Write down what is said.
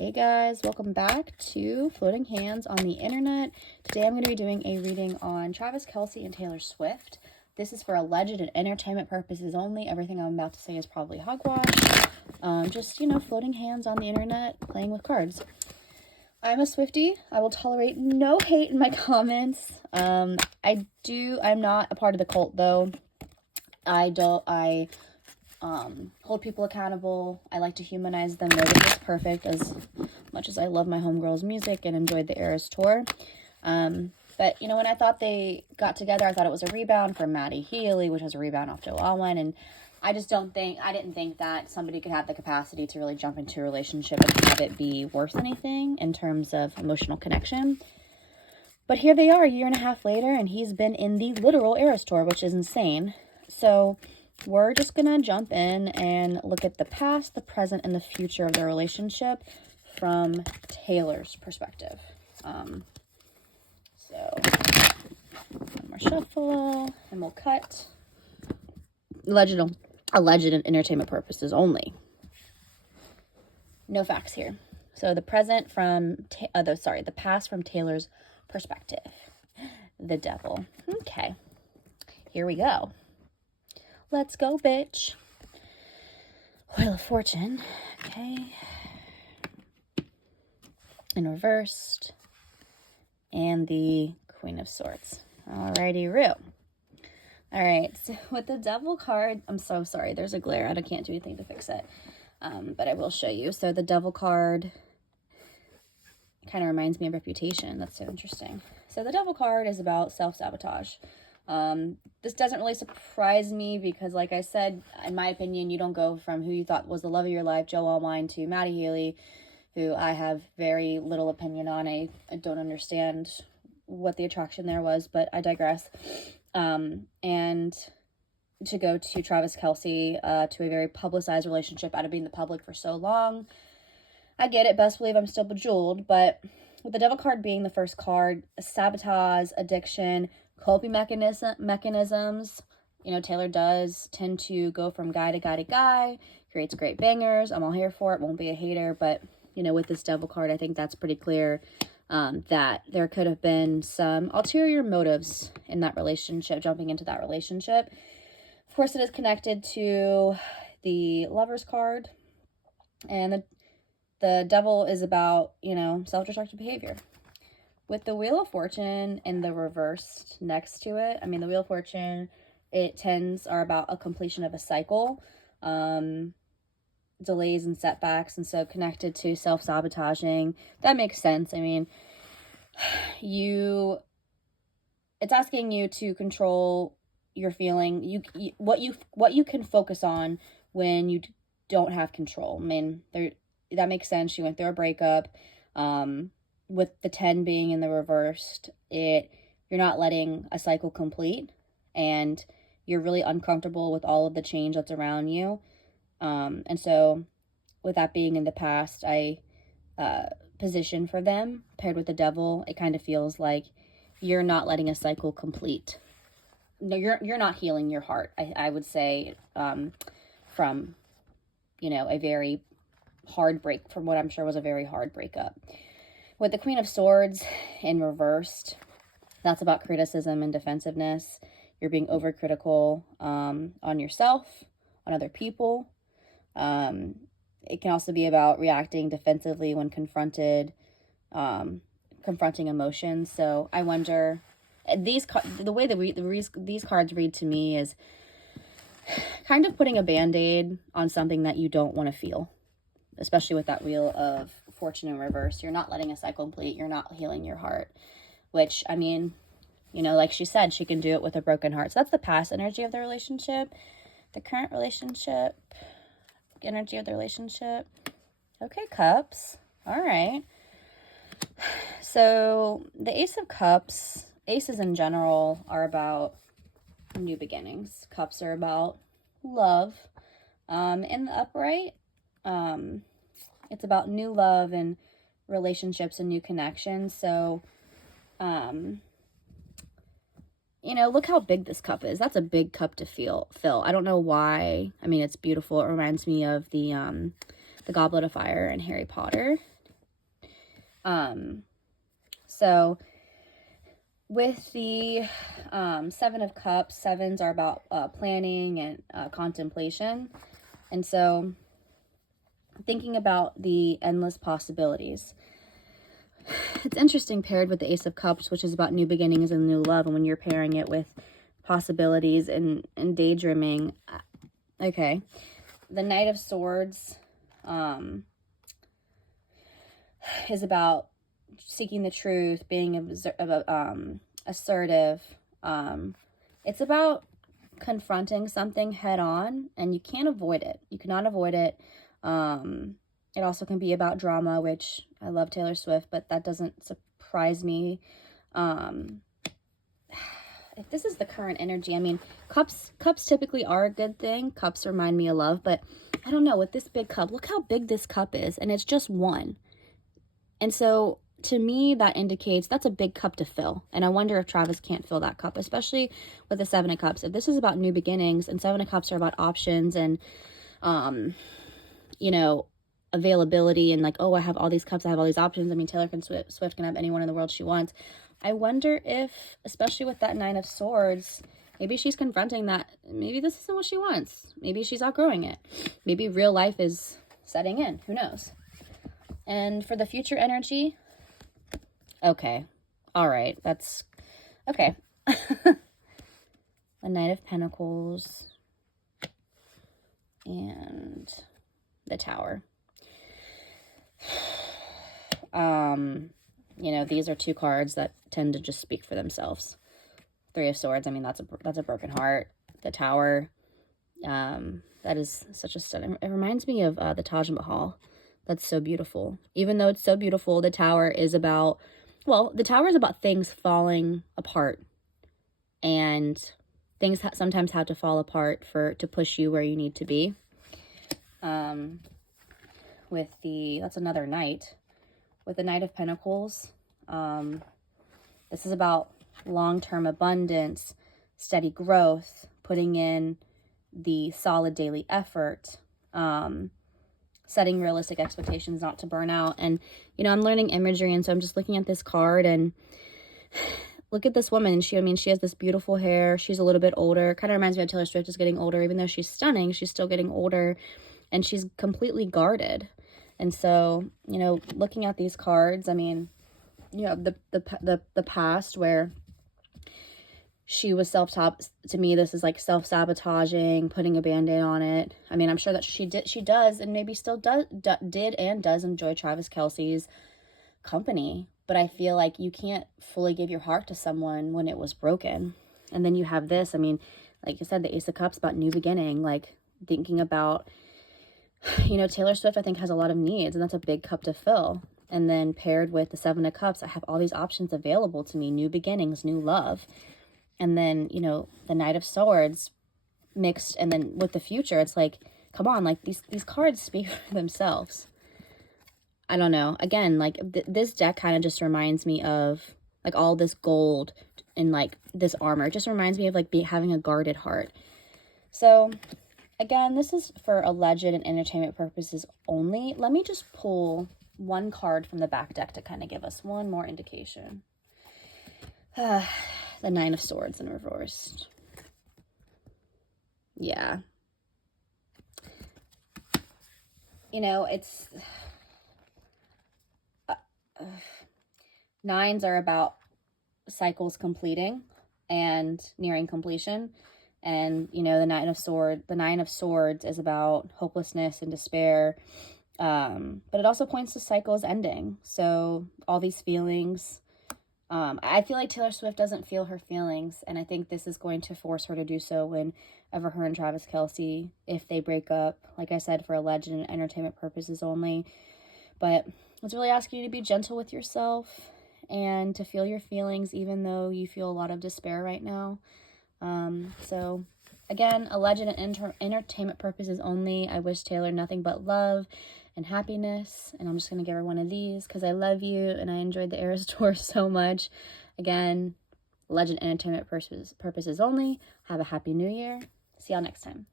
Hey guys, welcome back to Floating Hands on the Internet. Today I'm going to be doing a reading on Travis Kelce and Taylor Swift. This is for alleged and entertainment purposes only. Everything I'm about to say is probably hogwash. Just, floating hands on the internet, playing with cards. I'm a Swiftie. I will tolerate no hate in my comments. I'm not a part of the cult though. I hold people accountable. I like to humanize them. Nobody's perfect, as much as I love my homegirls' music and enjoyed the Eras tour. But, when I thought they got together, I thought it was a rebound from Maddie Healy, which was a rebound off Joe Alwyn. And I didn't think that somebody could have the capacity to really jump into a relationship and have it be worth anything in terms of emotional connection. But here they are a year and a half later, and he's been in the literal Eras tour, which is insane. So we're just going to jump in and look at the past, the present, and the future of their relationship from Taylor's perspective. So one more shuffle, and we'll cut. Alleged and entertainment purposes only. No facts here. So the present from, the past from Taylor's perspective. The devil. Okay, here we go. Let's go, bitch. Wheel of Fortune. Okay. In reversed. And the Queen of Swords. Alrighty, Rue. Alright, so with the Devil card, I'm so sorry, there's a glare. I can't do anything to fix it. But I will show you. So the Devil card kind of reminds me of Reputation. That's so interesting. So the Devil card is about self-sabotage. This doesn't really surprise me because, like I said, in my opinion, you don't go from who you thought was the love of your life, Joe Alwyn, to Maddie Healy, who I have very little opinion on. I don't understand what the attraction there was, but I digress. And to go to Travis Kelce, to a very publicized relationship out of being the public for so long. I get it. Best believe I'm still bejeweled, but with the Devil card being the first card, sabotage, addiction, coping mechanisms, Taylor does tend to go from guy to guy to guy, creates great bangers. I'm all here for it. Won't be a hater, but, with this Devil card, I think that's pretty clear that there could have been some ulterior motives in that relationship, jumping into that relationship. Of course, it is connected to the Lover's card, and the Devil is about, self-destructive behavior. With the Wheel of Fortune and the reversed next to it, the Wheel of Fortune, are about a completion of a cycle, delays and setbacks, and so connected to self-sabotaging. That makes sense. It's asking you to control your feeling, what you can focus on when you don't have control. That makes sense. She went through a breakup. With the 10 being in the reversed, you're not letting a cycle complete, and you're really uncomfortable with all of the change that's around you. And so with that being in the past, I position for them paired with the Devil, it kind of feels like you're not letting a cycle complete. No, you're not healing your heart, I would say, from, a very hard break, from what I'm sure was a very hard breakup. With the Queen of Swords in reversed, that's about criticism and defensiveness. You're being overcritical on yourself, on other people. It can also be about reacting defensively when confronting emotions. So I wonder, the way that these cards read to me is kind of putting a Band-Aid on something that you don't want to feel, especially with that Wheel of Fortune in reverse. You're not letting a cycle complete. You're not healing your heart, which, like she said, she can do it with a broken heart. So that's the past energy of the relationship. The current relationship, energy of the relationship. Okay, Cups. All right. So the Ace of Cups, aces in general are about new beginnings. Cups are about love. In the upright, it's about new love and relationships and new connections. So, look how big this cup is. That's a big cup to fill. I don't know why. It's beautiful. It reminds me of the Goblet of Fire in Harry Potter. So with the Seven of Cups, sevens are about planning and contemplation. And so thinking about the endless possibilities. It's interesting paired with the Ace of Cups, which is about new beginnings and new love. And when you're pairing it with possibilities and daydreaming, okay. The Knight of Swords is about seeking the truth, being assertive. It's about confronting something head on, and you can't avoid it. You cannot avoid it. It also can be about drama, which I love Taylor Swift, but that doesn't surprise me. If this is the current energy, I mean, cups typically are a good thing. Cups remind me of love, but I don't know, with this big cup, look how big this cup is, and it's just one. And so to me, that indicates that's a big cup to fill. And I wonder if Travis can't fill that cup, especially with the Seven of Cups. If this is about new beginnings, and Seven of Cups are about options and, you know, availability and like, oh, I have all these cups, I have all these options. I mean, Taylor Swift can have anyone in the world she wants. I wonder if, especially with that Nine of Swords, maybe she's confronting that maybe this isn't what she wants. Maybe she's outgrowing it. Maybe real life is setting in. Who knows? And for the future energy, okay. All right. That's okay. The Knight of Pentacles and the Tower. You know, these are two cards that tend to just speak for themselves. Three of Swords, I mean, that's a broken heart. The Tower, that is such a stunning. It reminds me of the Taj Mahal. That's so beautiful. Even though it's so beautiful, the Tower is about, well, the Tower is about things falling apart, and things sometimes have to fall apart to push you where you need to be. With that's another Knight. With the Knight of Pentacles, this is about long-term abundance, steady growth, putting in the solid daily effort, setting realistic expectations not to burn out. And, you know, I'm learning imagery, and so I'm just looking at this card, and look at this woman. And she has this beautiful hair. She's a little bit older. Kind of reminds me of Taylor Swift is getting older. Even though she's stunning, she's still getting older, and she's completely guarded. And so, you know, looking at these cards, I mean, you know, the past where she was to me, this is like self-sabotaging, putting a band-aid on it. I mean, I'm sure that she does, and maybe still did and does enjoy Travis Kelce's company. But I feel like you can't fully give your heart to someone when it was broken. And then you have this, I mean, like I said, the Ace of Cups about new beginning, like thinking about, you know, Taylor Swift, I think, has a lot of needs, and that's a big cup to fill. And then paired with the Seven of Cups, I have all these options available to me, new beginnings, new love. And then, you know, the Knight of Swords mixed, and then with the future, it's like, come on, like these cards speak for themselves. I don't know. Again, like this deck kind of just reminds me of like all this gold and like this armor. It just reminds me of like having a guarded heart. So again, this is for alleged and entertainment purposes only. Let me just pull one card from the back deck to kind of give us one more indication. The Nine of Swords in reversed. Yeah. You know, it's... nines are about cycles completing and nearing completion. And, you know, the Nine of Swords is about hopelessness and despair. But it also points to cycles ending. So all these feelings, I feel like Taylor Swift doesn't feel her feelings. And I think this is going to force her to do so whenever her and Travis Kelce, if they break up, like I said, for alleged and entertainment purposes only. But it's really asking you to be gentle with yourself and to feel your feelings, even though you feel a lot of despair right now. So again, alleged and entertainment purposes only. I wish Taylor nothing but love and happiness. And I'm just going to give her one of these because I love you and I enjoyed the Eras Tour so much. Again, alleged entertainment purposes only. Have a happy new year. See y'all next time.